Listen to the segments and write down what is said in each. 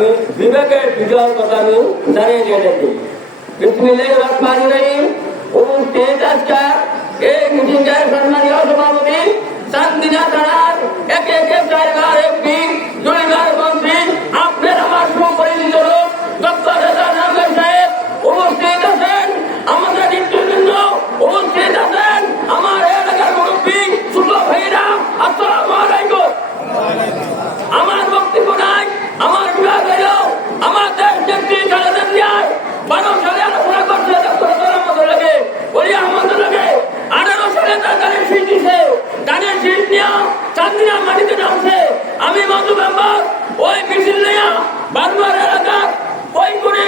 আমি বিবেকের বিজয়ের কথা আমি জানিয়ে দিয়ে থাকি বিসমিল্লাহির রহমানির রহিম। উপস্থিত আজকে এই মিটিংয়ের মেম্বার, ওই মিছিল নিয়ে বারবার এলাকার ওই করে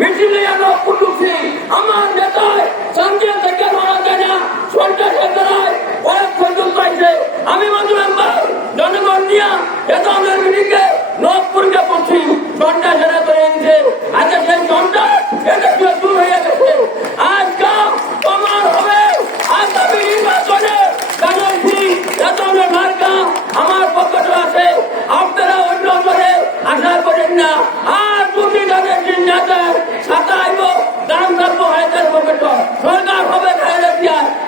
মিছিল নিয়ে লোক ঢুকছি আমার নেতায় সঙ্গে থেকে মারা যায় না সন্ত্রাসের দ্বারায় অনেক পর্যন্ত পাইছে। আমি মাত্র মেম্বার, জনগণ নিয়া এত আমাদের মিটিংয়ে নবপুরকে পড়ছি সরকার সেরা করে দিছে আজকে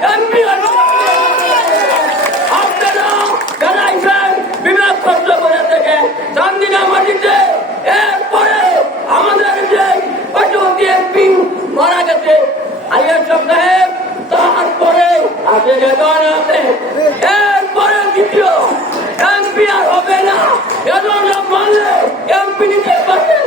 এমপি আপনারা যারা ইসরায়েল বিমান কষ্ট করে থেকে চান্দিনা মাটিতে এরপরে আমাদের যে পার্শ্ববর্তী এমপি মারা গেছে আলিয়া সাহেব তারপরে আপনি যেতন আছে এরপরে দ্বিতীয় এমপি আর হবে না এজন্য মানলে এমপি নিতে পারবে